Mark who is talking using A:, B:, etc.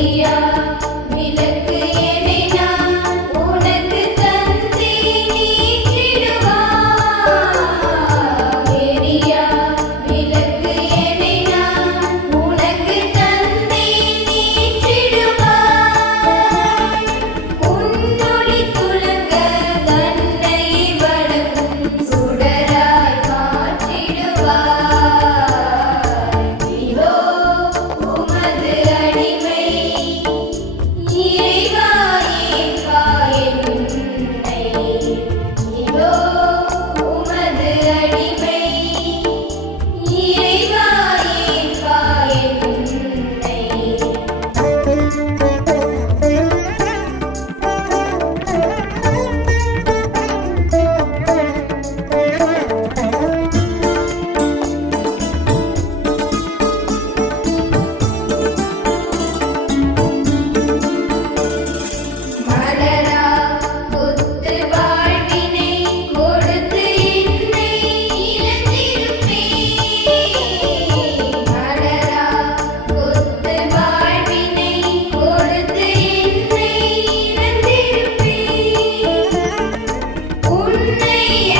A: Yeah. yeah.